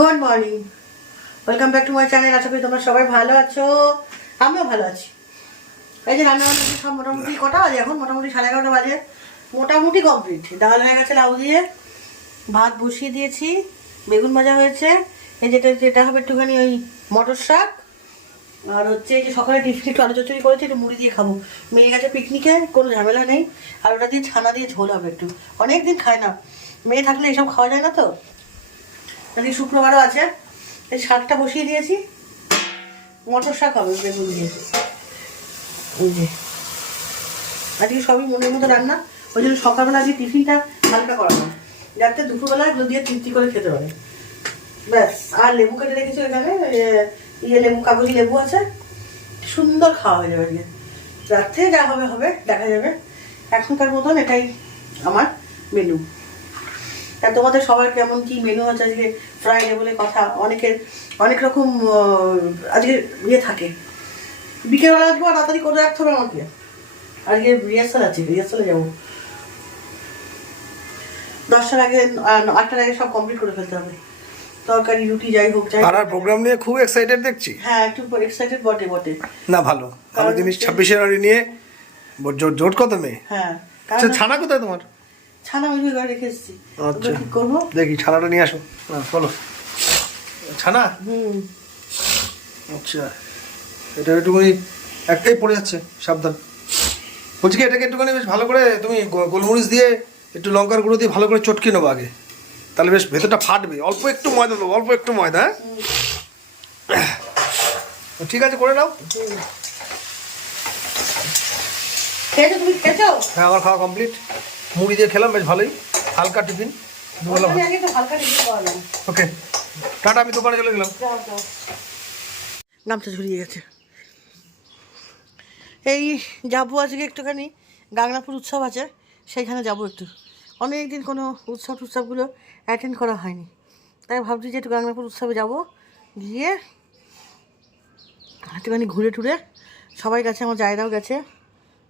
Good morning, welcome back to my channel. আশা করি তোমরা সবাই ভালো আছো, আমিও ভালো আছি। এই যে রান্নাবান্না সব মোটামুটি কটা বাজে, এখন মোটামুটি 11:30 বাজে, মোটামুটি কমপ্লিট। ডাল হয়ে গেছে লাউ দিয়ে, ভাত বসিয়ে দিয়েছি, বেগুন ভাজা হয়েছে, এই যেটা হবে একটুখানি ওই মটর শাক, আর হচ্ছে এই যে সকালে টিফিন একটু আলু চচ্চড়ি করেছি, একটু মুড়ি দিয়ে খাবো। মেয়ে গেছে পিকনিকে, কোনো ঝামেলা নেই। আর ওটা দিয়ে ছানা দিয়ে ঝোল হবে একটু, অনেক দিন খায় না, মেয়ে থাকলে এসব খাওয়া যায় না তো। আজকে শুক্রবারও আছে, এই শাকটা বসিয়ে দিয়েছি, মটর শাক হবে বেগুন দিয়ে। ওই যে আজকে সবই মনের মতো রান্না, ওই জন্য সকালবেলা আজকে টিফিনটা হালকা করানো, যাতে দুপুরবেলা এগুলো দিয়ে তৃপ্তি করে খেতে পারে। ব্যাস। আর লেবু কেটে রেখেছি ওইখানে, লেবু, কাগজি লেবু আছে, সুন্দর খাওয়া হয়ে যাবে আজকে। রাত্রে যা হবে হবে, দেখা যাবে। এখনকার মতন এটাই আমার মেনু। আর তোমাদের সবার কেমন কি মেনু হচ্ছে আজকে? ফ্রাইডে বলে কথা, অনেকের অনেক রকম আজকে থাকে। বিকেলবেলা আসবো, তাড়াতাড়ি করে রাখতে হবে আমাকে, আজকে রিহার্সাল আছে, রিহার্সালে যাবো 10টার আগে, 8টার আগে সব কমপ্লিট করে ফেলতে হবে। তরকারি রুটি যাই হোক, যাই আর প্রোগ্রাম নিয়ে খুব এক্সাইটেড দেখছি। হ্যাঁ, একটু এক্সাইটেড বটে বটে। না, ভালো ভালো জিনিস। 26 জানুয়ারি নিয়ে জোট কত মেয়ে? হ্যাঁ, আচ্ছা, ছানা কোথায় তোমার? ছানা ওই ঘরে রেখে এসেছি। আচ্ছা, কি করবো, দেখি ছানাটা নিয়ে আসো। বলো, ছানা? আচ্ছা, এটা একটুখানি একটাই পড়ে যাচ্ছে, সাবধান। বলছি কি, এটাকে একটুখানি বেশ ভালো করে তুমি গোলমরিচ দিয়ে একটু লঙ্কার গুঁড়ো দিয়ে ভালো করে চটকে নেবো আগে, তাহলে বেশ ভেতরটা ফাটবে। অল্প একটু ময়দা দেবো, অল্প একটু ময়দা। হ্যাঁ, ঠিক আছে, করে নাও। তুমি খেয়েছো? হ্যাঁ, আমার খাওয়া কমপ্লিট। মুড়ি দিয়ে খেলাম, বেশ ভালোই, হালকা টিফিন। ওকে, টাটা, আমি দোকানে চলে গেলাম। গামছা ঝুরিয়ে গেছে। এই যাবো আজকে একটুখানি, গাংনাপুর উৎসব আছে, সেইখানে যাবো একটু। অনেক দিন কোনো উৎসবগুলো অ্যাটেন্ড করা হয়নি, তাই ভাবছি যে একটু গাংনাপুর উৎসবে যাব, গিয়ে একটুখানি ঘুরে টুরে, সবাই গেছে, আমার জায়রাও গেছে,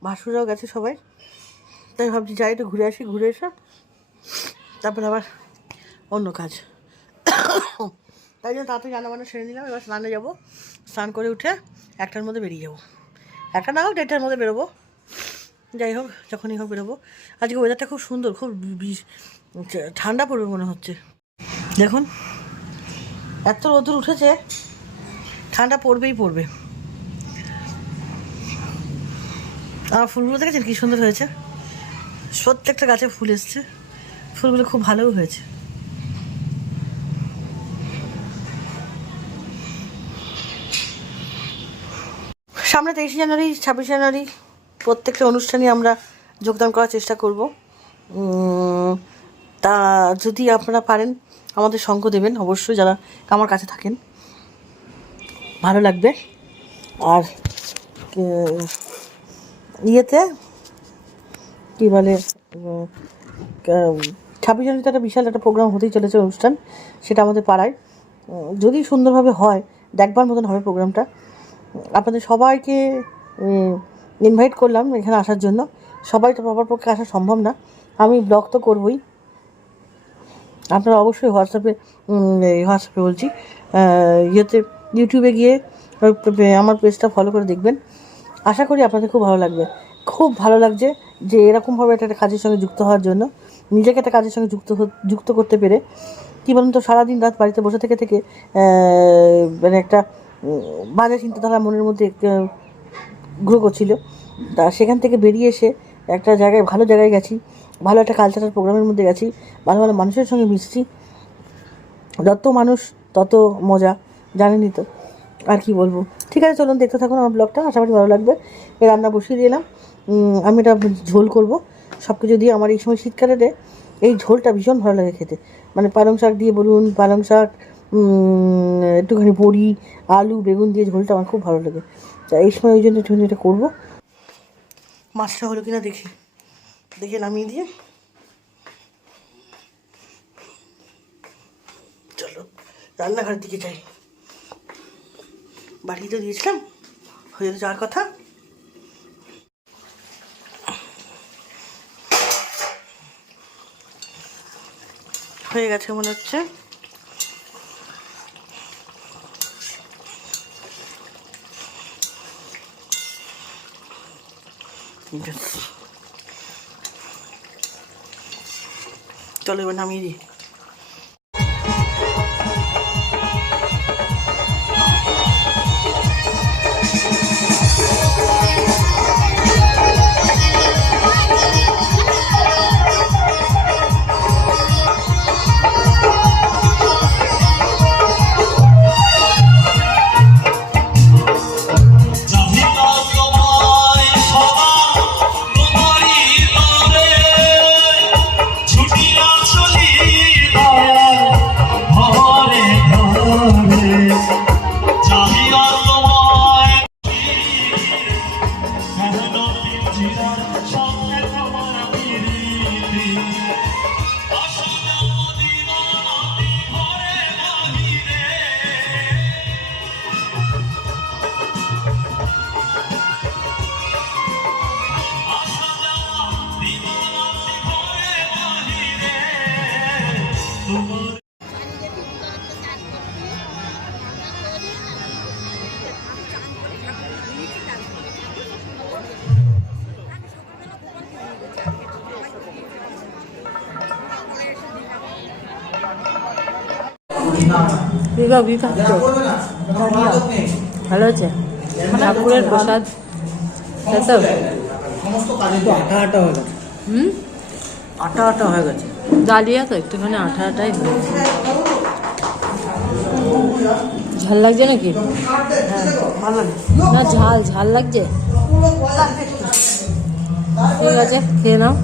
ভাসুরাও গেছে, সবাই। তাই ভাবছি যাই, একটু ঘুরে আসি, ঘুরে এসে তারপরে আবার অন্য কাজ। তাই জন্য তাড়াতাড়ি রান্নাবান্না সেরে নিলাম। এবার স্নানে যাবো, স্নান করে উঠে 1টার মধ্যে বেরিয়ে যাবো। 1টা না হোক 1:30টার মধ্যে বেরোবো, যাই হোক, যখনই হোক বেরোবো। আজকে ওয়েদারটা খুব সুন্দর, খুব ঠান্ডা পড়বে মনে হচ্ছে। দেখুন, এত রোদ্দুর উঠেছে, ঠান্ডা পড়বেই পড়বে। আর ফুলগুলো দেখেছেন কী সুন্দর হয়েছে, প্রত্যেকটা গাছে ফুল এসছে, ফুলগুলো খুব ভালোও হয়েছে। সামনে 23শে জানুয়ারি, 26শে জানুয়ারি প্রত্যেকটা অনুষ্ঠানে আমরা যোগদান করার চেষ্টা করব। তা যদি আপনারা পারেন আমাদের সঙ্গ দেবেন অবশ্যই, যারা আমার কাছে থাকেন, ভালো লাগবে। আর ইয়েতে কী বলে, 26 জানুয়ারিতে একটা বিশাল একটা প্রোগ্রাম হতেই চলেছে, অনুষ্ঠান, সেটা আমাদের পাড়ায়। যদি সুন্দরভাবে হয়, দেখবার মতন হবে প্রোগ্রামটা। আপনাদের সবাইকে ইনভাইট করলাম এখানে আসার জন্য। সবাই তো বাবার পক্ষে আসা সম্ভব না, আমি ব্লগ তো করবই। আপনারা অবশ্যই হোয়াটসঅ্যাপে বলছি, ইউটিউবে গিয়ে আমার পেজটা ফলো করে দেখবেন। আশা করি আপনাদের খুব ভালো লাগবে। খুব ভালো লাগছে যে এরকমভাবে একটা কাজের সঙ্গে যুক্ত হওয়ার জন্য, নিজেকে একটা কাজের সঙ্গে যুক্ত করতে পেরে। কী বলুন তো, সারাদিন রাত বাড়িতে বসে থেকে মানে একটা বাজে চিন্তাধারা মনের মধ্যে গ্রো করছিল। তা সেখান থেকে বেরিয়ে এসে একটা জায়গায়, ভালো জায়গায় গেছি, ভালো একটা কালচারাল প্রোগ্রামের মধ্যে গেছি, ভালো ভালো মানুষের সঙ্গে মিশছি। যত মানুষ তত মজা, জানেনই তো, আর কি বলবো। ঠিক আছে, চলুন দেখতে থাকুন আমার ব্লগটা, আশা করি ভালো লাগবে। এই রান্না বসিয়ে দিলাম, আমি এটা ঝোল করবো সব কিছু দিয়ে। আমার এই সময় শীতকালে এই ঝোলটা ভীষণ ভালো লাগে খেতে, মানে পালং শাক দিয়ে বলুন, পালং শাক, একটুখানি বড়ি, আলু, বেগুন দিয়ে ঝোলটা আমার খুব ভালো লাগে। তা এই সময় ওই জন্য একটুখানি এটা করবো। মাছটা হলো কিনা দেখে নামিয়ে দিয়ে, চলো রান্নাঘরের দিকে যাই। বাড়ি তো দিয়েছিলাম, হয়ে যাওয়ার কথা। হয়ে গেছে মনে হচ্ছে। চলো এবার নামিয়ে দিই। বিভাগ বিভাগ ভালো আছে ঠাকুরের প্রসাদ তাই তো আটা আটা হয়ে গেছে, আটা আটা হয়ে গেছে। ডালিয়া তো একটুখানি আঠা আঠাই হয়েছে। ঝাল লাগছে নাকি? ভালো লাগে। না ঝাল ঝাল লাগছে। ঠিক আছে খেয়ে নাও।